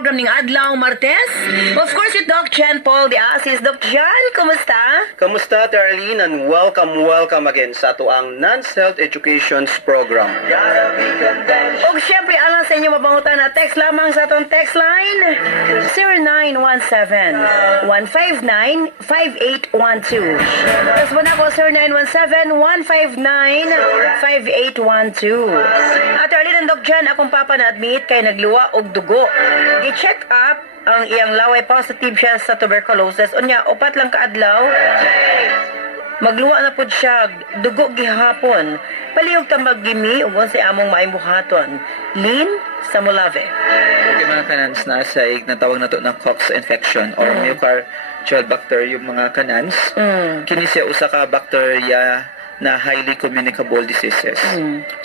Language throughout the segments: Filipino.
program ning Adlaw Martes. Of course, with Doc Jan Paul de Asis. Doc Jan, kumusta? Kamusta, Darlene, and welcome again sa ato ang Nance Health Education's program. O syempre, alang sa inyo mabangutan na text lamang sa atong text line 0917-159-5812. Tapos mo na po 0917-159-5812. At Darlene and Doc Jan, akong papa na-admit kay nagluwa og dugo. I-check up ang iyang laway, positive siya sa tuberculosis. Unya, upat lang kaadlaw. Magluwa na po siya, dugo gihapon. Palihog ta maggimi, ug sa among maimbuhaton. Lin sa Molave. Okay, mga kanans, nasa natawag na to ng Cox infection or myocardial bacterium mga kanans. Kini siya usa ka bacteria na highly communicable diseases.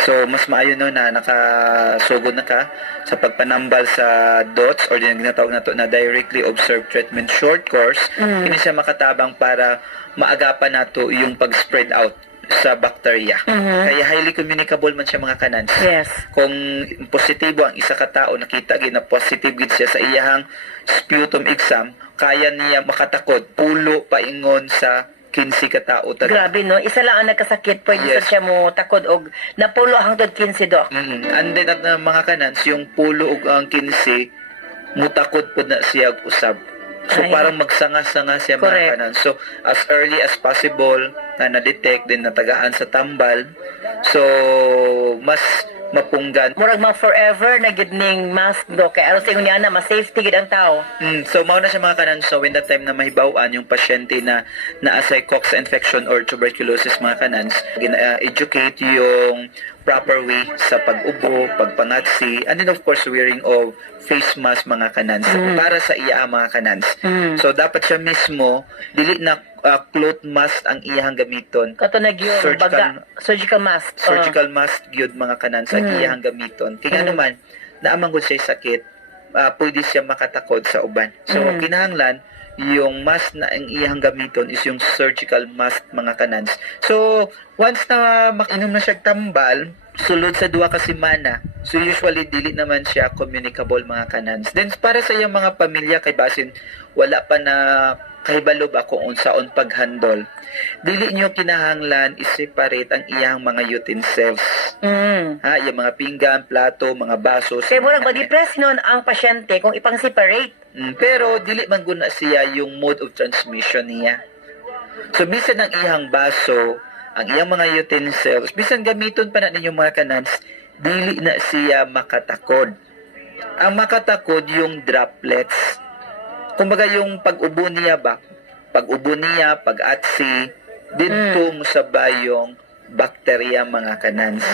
So, mas maayo no na nakasugod na ka sa pagpanambal sa DOTS or yung ginatawag na to na directly observed treatment short course. Kini siya makatabang para maagapan nato yung pag-spread out sa bacteria. Kaya highly communicable man siya mga kanans. Yes. Kung positibo ang isa ka tao, nakita gid na positive gid siya sa iyang sputum exam, kaya niya makatakod pulo paingon sa 15 ka tao taga. Grabe, no? Isa lang ang nagkasakit. Pwede Yes. sa siya mo takod og napulo hangtod 15, Doc. And then at mga kanans, yung pulo ug ang 15 mutakod po na siya usab. So Ay. parang magsanga-sanga siya Correct. mga kanans. So as early as possible na na-detect din natagaan sa tambal. So mas mapunggan. Murag mga forever na gid ning mask, Doc. Kaya aron sa ingon niya na, mas safety gid ang tao. So mao na siya mga kanan. So when that time na mahibawan yung pasyente na naasay Cox infection or tuberculosis mga kanans, educate yung proper way sa pag-ubo, pagpangatsi, and then of course wearing of face mask mga kanans para sa iya mga kanans. So dapat siya mismo dili na cloth mask ang iyang gamiton. Kato na gyud surgical mask. Surgical mask gyud mga kanans ang iyang gamiton. Kaya naman naamang gud siya sakit, pwede siya makatakod sa uban. So kinahanglan yung mask na ang iyang gamiton is yung surgical mask mga kanans. So once na makinom na siya tambal, sulod sa duha ka semana. So usually dili naman siya communicable mga kanans. Then para sa iyang mga pamilya kay basin wala pa na kahibalo ba kung unsaon paghandol. Dili nyo kinahanglan i-separate ang iyang mga utensils. Ha, yung mga pinggan, plato, mga baso. Kaya murag ma-depress nun ang pasyente kung ipang-separate. Pero dili man guna siya yung mode of transmission niya. So bisan ang iyang baso, ang iyang mga utensils, bisan gamiton pa na ninyong mga kanans, dili na siya makatakod. Ang makatakod yung droplets. Kumbaga yung pag-ubo niya ba? Pag-ubo niya, pag-atsi, dito mo sabay yung bakterya mga kanans.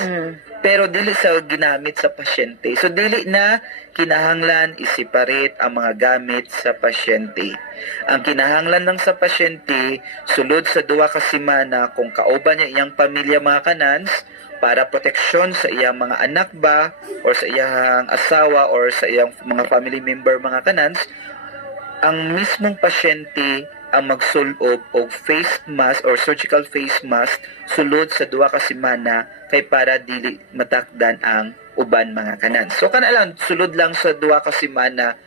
Pero dili sa ginamit sa pasyente. So dili na kinahanglan i-separate ang mga gamit sa pasyente. Ang kinahanglan lang sa pasyente, sulod sa duha ka semana kung kauban niya iyang pamilya mga kanans, para proteksyon sa iyang mga anak ba or sa iyang asawa or sa iyang mga family member mga kanans, ang mismong pasyente ang magsulob og face mask or surgical face mask sulod sa duha ka semana kay para dili matakdan ang uban mga kanan. So kana lang sulod lang sa duha ka semana,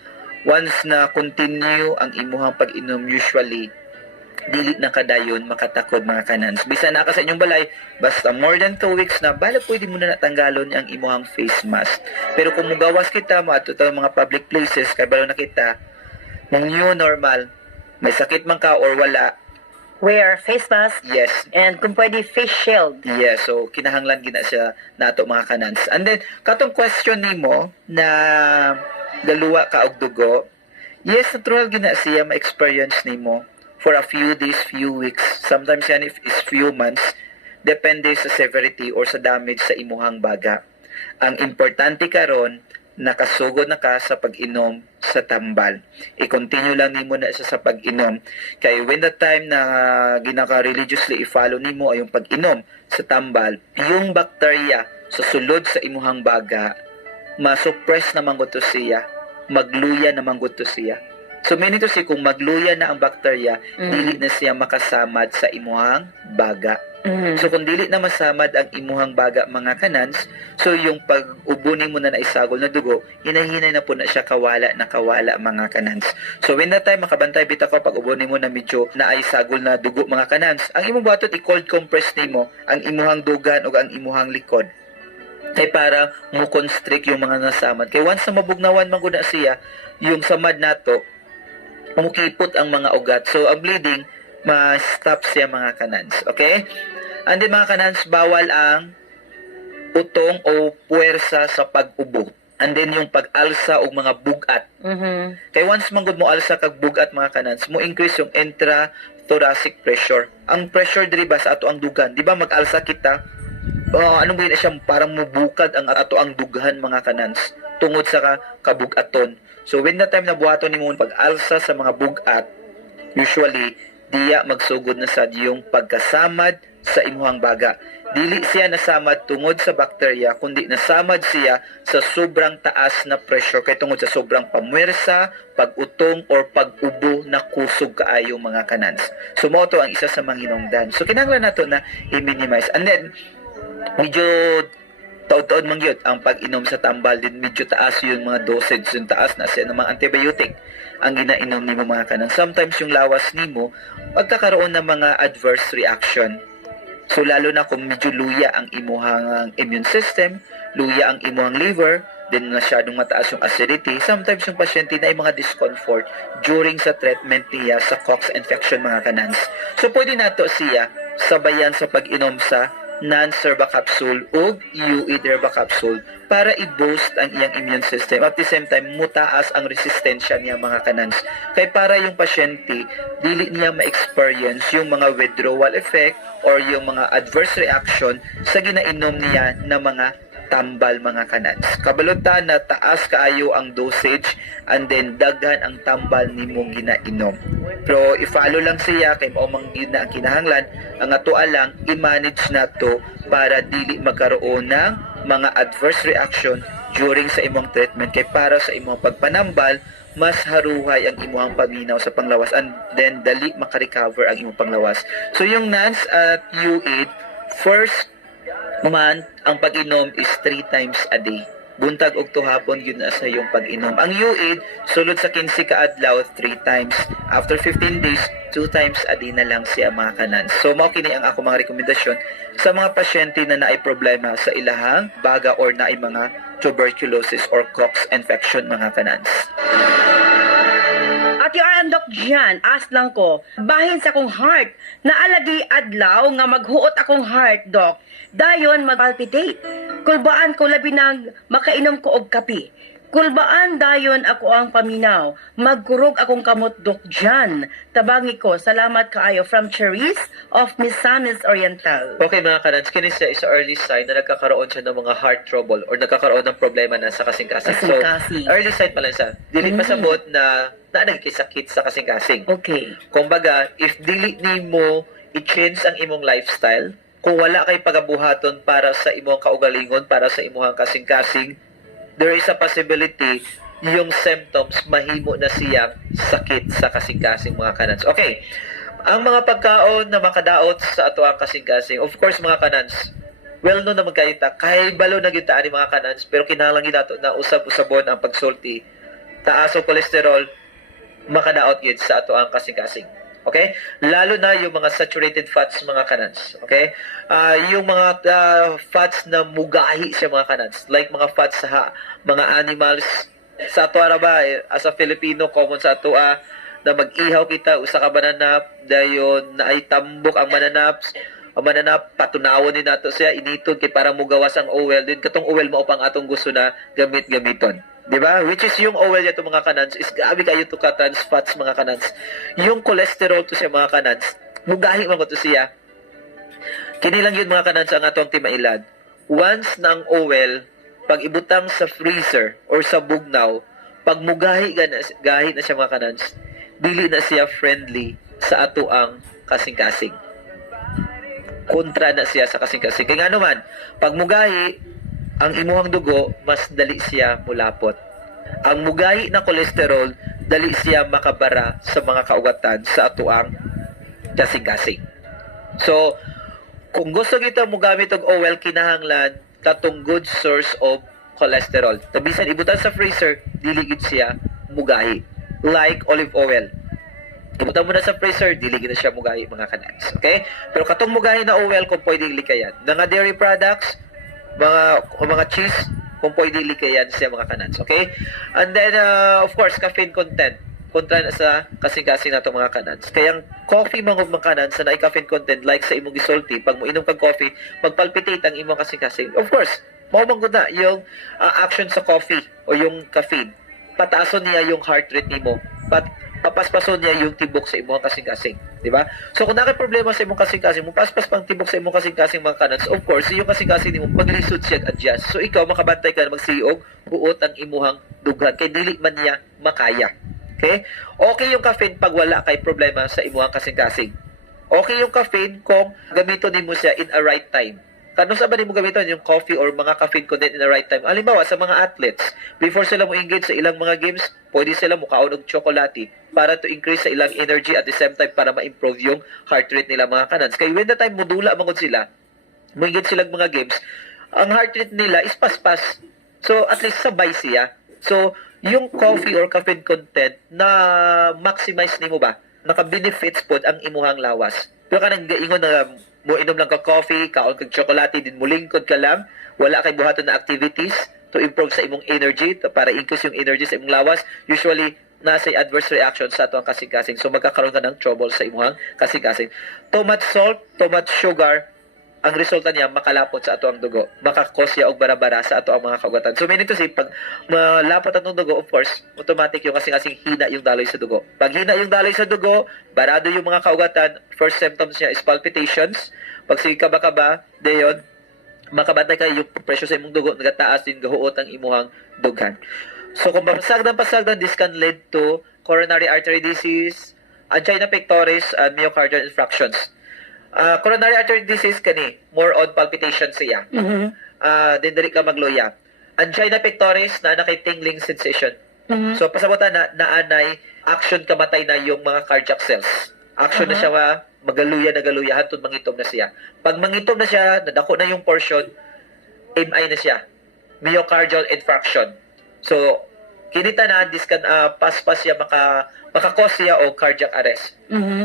once na continue ang imuhang pag-inom, usually dili na kadayon makatakod mga kanans. Bisan na ka sa inyong balay, basta more than 2 weeks na, bala pwede mo na natanggalon ang imuhang face mask. Pero kung mugawas kita, maato tayo mga public places, kay balo na kita, mong new normal, may sakit man ka or wala, Wear face mask. yes, And kung pwede, face shield. yes, so kinahanglan gina siya nato mga kanans. And then, katong question nimo na galuwa ka og dugo, yes, natural gina siya ma-experience nimo for a few days, few weeks, sometimes yan if is few months, depende sa severity or sa damage sa imuhang baga. Ang importante karon, nakasugod na ka sa pag-inom sa tambal. I-continue lang nimo na siya sa pag-inom. Kaya when the time na ginaka-religiously i-follow nimo ay yung pag-inom sa tambal, yung bakterya sa sulod sa imuhang baga, ma-suppress naman ko to siya, magluya naman ko to siya. So meaning to say, kung magluya na ang bakterya, dili na siya makasamad sa imuhang baga. Mhm. So kung dili na masamad ang imuhang baga mga kanans, so yung pag-ubunin mo na naisagol na dugo, hinahinay na po na siya kawala mga kanans. So when that time makabantay bita ko pag-ubunin mo na medyo naisagol na dugo mga kanans, ang imong batot i-cold compress nimo ang imuhang dugan o ang imuhang likod. Kay para mo constrict yung mga nasamad. Kay once na mabugnawan man gud na siya, yung samad nato mukipot ang mga ugat. So ang bleeding ma-stop siya mga kanans. Okay? And then mga kanans, bawal ang utong o puwersa sa pag-ubo. And then yung pag-alsa o mga bugat. Mhm. Kay once manggod mo alsa kag bugat mga kanans, mo increase yung intrathoracic pressure. Ang pressure diri ba sa ato ang dugan, di ba mag-alsa kita? Anong ba yun siya, parang mubukad ang ato ang dughan mga kanans tungod sa kabugaton. So when the time na buhaton nimo pag-alsa sa mga bugat, usually diya magsugod na sad yung pagkasamad sa imuhang baga. Dili siya nasamad tungod sa bakterya, kundi nasamad siya sa sobrang taas na pressure kay tungod sa sobrang pamwersa, pag-utong or pag-ubo na kusog kaayo mga kanans. So mao to ang isa sa mga hinungdan. So kinahanglan nato na i-minimize. And then medyo taod-taod man gyud ang pag-inom sa tambal, din medyo taas yung mga dosage, yung taas na siya ng mga antibiotic ang ginainom nimo mga kanan. Sometimes yung lawas nimo magkakaroon ng mga adverse reaction. So lalo na kung medyo luya ang imuhang immune system, luya ang imuhang liver, then masyadong mataas yung acidity, sometimes yung pasyente na ay mga discomfort during sa treatment niya sa COX infection mga kanans. So pwede nato siya sabayan sa pag-inom sa non-serba capsule o UE derba capsule para i-boost ang iyang immune system. At the same time, mutaas ang resistensya niya mga kanans. Kaya para yung pasyente, dili niya ma-experience yung mga withdrawal effect or yung mga adverse reaction sa ginainom niya na mga tambal mga kanans. Kabalutan na taas kaayo ang dosage and then daghan ang tambal nimong ginainom. Pero i-follow lang siya kay mao man gyud na ang kinahanglan, ang atoa lang i-manage nato para dili magkaroon ng mga adverse reaction during sa imong treatment kay para sa imong pagpanambal mas haruhay ang imong paminaw sa panglawas and then dali makarecover ang imong panglawas. So yung NANS at U8 first month, ang pag-inom is 3 times a day. Buntag og tuhapon yun na sa yung pag-inom. Ang U8, sulod sa 15 ka adlaw, 3 times. After 15 days, 2 times a day na lang siya mga kanans. So, mao kini ang ako mga rekomendasyon sa mga pasyente na naay problema sa ilahang baga or naay mga tuberculosis or COX infection mga kanans. At yung Doc Jan, as lang ko, bahin sa akong heart, naalagi adlaw nga maghuot akong heart, Doc. Dayon magpalpitate. Kulbaan ko labi nang makainom ko og kape. Kulbaan dayon ako ang paminaw. Magkurog akong kamot, Doc Jan. Tabangi ko, salamat kaayo from Cherise of Misamis Oriental. Okay mga kanans, kini siya is early sign na nagkakaroon siya ng mga heart trouble or nagkakaroon ng problema na sa kasing-kasing. So, Kasing-kasing. early sign pa lang siya. Dili pasabot na nagkisakit sa kasing-kasing. Okay. Kumbaga, if dili nimo i-change ang imong lifestyle, kung wala kay pagabuhaton para sa imong kaugalingon, para sa imong kasing-kasing, there is a possibility yung symptoms mahimo na siyang sakit sa kasing-kasing mga kanans. Okay, ang mga pagkaon na makadaot sa ato ang kasing-kasing, of course mga kanans, well known na magkayta, kay balo na gyud ta ani mga kanans, pero kinahanglan gyud nato na usab-usabon ang pagsulti. Taas ang kolesterol, makadaot gyud sa ato ang kasing-kasing. Okay? Lalo na yung mga saturated fats mga kanans. Okay? Yung mga fats na mugahi siya mga kanans. Like mga fats sa mga animals. Sa ato ba, as a Filipino, common sa ato na mag-ihaw kita, usa ka mananap, dayon na ay tambok ang mananap. Ang mananap, patunawon din nato siya, initod kay para mugawas ang oil. Din katong oil mo upang atong gusto na gamit-gamiton. Diba? Which is yung oil yato mga kanans is gabi kayo to ka trans fats mga kanans. Yung cholesterol to siya mga kanans, mugahi man ko to siya. Kini lang yun mga kanans ang atong timailad. Once na ang oil, pag ibutang sa freezer or sa bugnaw, pag mugahi gahi na siya mga kanans, dili na siya friendly sa ato ang kasing-kasing. Kontra na siya sa kasing-kasing. Kaya nga naman, pag mugahi, ang imuhang dugo, mas dali siya mulapot. Ang mugahi na kolesterol, dali siya makabara sa mga kaugatan sa atuang kasing-kasing. So, Kung gusto kita mo gamit og oil, kinahanglan katong good source of cholesterol. Tabisan ibutan sa freezer, dili gid siya mugahi. Like olive oil. Ibutan mo na sa freezer, dili gid na siya mugahi mga kanans. Okay? Pero katong mugahi na oil kung pwede likayan. Nga dairy products, mga cheese, kung pwede likayan siya mga kanans. Okay? And then, of course, caffeine content. Kontra na sa kasing-kasing na itong mga kanans. Kaya ang coffee mga kanans na caffeine content like sa imong gisulti, pag mo inom kang coffee, magpalpitate ang imong kasing-kasing. Of course, maumang na yung action sa coffee o yung caffeine. Pataason niya yung heart rate nimo. Papaspason niya yung tibok sa imong kasing-kasing. Di ba? So kung problema sa imong kasing-kasing, mo paspas pang tibok sa imong kasing-kasing mga kanans, of course, yung kasing-kasing nimo maglisod siya adjust. So ikaw makabantay ka na magsiog, buot ang imuhang dughan kay dili man niya makaya. Okay? Okay yung caffeine pag wala kay problema sa imuhang kasing-kasing. Okay yung caffeine kung gamiton nimo siya in a right time. Kano sa ba nimo gamiton yung coffee or mga caffeine content in the right time? Halimbawa sa mga athletes, before sila mo engage sa ilang mga games, pwede sila mo kaon og tsokolate para to increase sa ilang energy at the same time para ma-improve yung heart rate nila mga kanans. Kaya when the time modula mangod sila, mo engage silang mga games, ang heart rate nila is paspas. So at least sabay siya. So yung coffee or caffeine content na maximize nimo ba, naka-benefits pod ang imuhang lawas. Pero kanang ingon na mo inom lang ka coffee, kaon kag tsokolate, din mo lingkod ka lang, wala kay buhaton na activities to improve sa imong energy, para increase yung energy sa imong lawas, usually nasa adverse reaction sa ato ang kasing-kasing. So magkakaroon ka ng trouble sa imong kasing-kasing. Too much salt, too much sugar, ang resulta niya makalapot sa ato ang dugo, makakosya og bara-bara sa ato ang mga kaugatan. So meaning to say, pag malapot ang dugo, of course, automatic yung kasing-kasing hina yung daloy sa dugo. Pag hina yung daloy sa dugo, barado yung mga kaugatan, first symptoms niya is palpitations. Pag sige kaba-kaba, dayon, makabantay kayo yung presyo sa imong dugo, nagataas din gahuot ang imuhang dughan. So kung pasagdan, this can lead to coronary artery disease, angina pectoris, and myocardial infarctions. Coronary artery disease kani, more on palpitation siya. Then dali ka magloya. Angina pectoris na kay tingling sensation. So pasabutan na naanay action kamatay na yung mga cardiac cells. Action na siya magaluya hantod mangitom na siya. Pag mangitom na siya, nadako na yung portion, MI na siya. Myocardial infarction. So kinita na paspas siya makakos siya o cardiac arrest.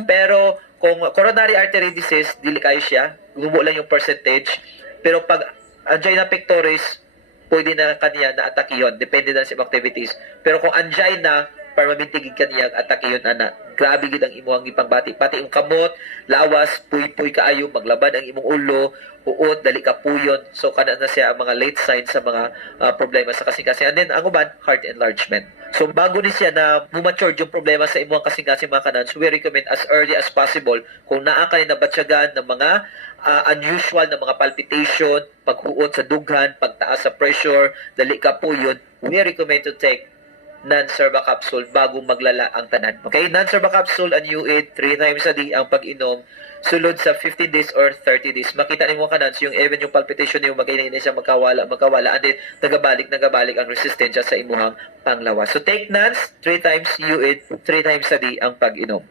Pero kung coronary artery disease, dili kayo siya, gumo lang yung percentage. Pero pag angina pectoris, pwede na kaniya na atake yun. Depende na sa activities. Pero kung angina, para mamintigig kaniya atake yun, grabe gid ang imuhang ipangbati. Pati yung kamot, lawas, puy-puy kaayo, maglaban ang imong ulo, uot, dali ka puyon. So, kana na siya ang mga late signs sa mga problema sa kasing-kasing. And then, ang uban, heart enlargement. So, bago ni siya na mature yung problema sa imuhang kasing-kasing mga kanans, we recommend as early as possible kung naa ka na batyagan ng mga unusual na mga palpitation, paghuot sa dughan, pagtaas sa pressure, dali ka puyon, we recommend to take non-serva capsule bago maglala ang tanan. Okay? Non-serva capsule and you eat 3 times a day ang pag-inom sulod sa 15 days or 30 days. Makita ni mo kanans yung even yung palpitation yung magayon na siya magkawala and then nagabalik ang resistensya sa imuhang panglawas. So take NANS 3 times, you eat 3 times a day ang pag-inom.